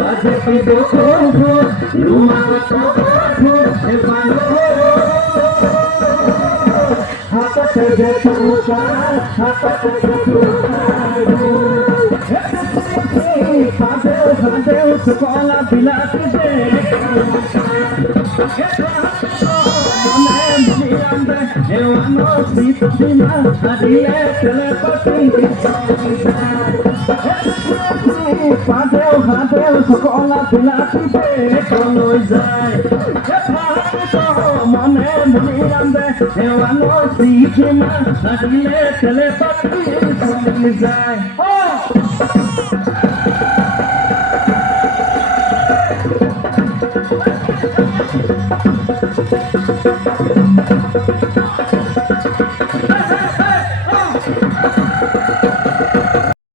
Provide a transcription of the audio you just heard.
বাজে কি দেখো রুমাল হাতে দেখো হাতে দেখো পাশে হাতে কলা বিলাতি দে পাদেও হাদেও সকলা বিলাতি দে কলৈ যায় মনে মনিরান্দে হেওয়ানো শিখিমা হারিলে তেলে পাতি চলি যায়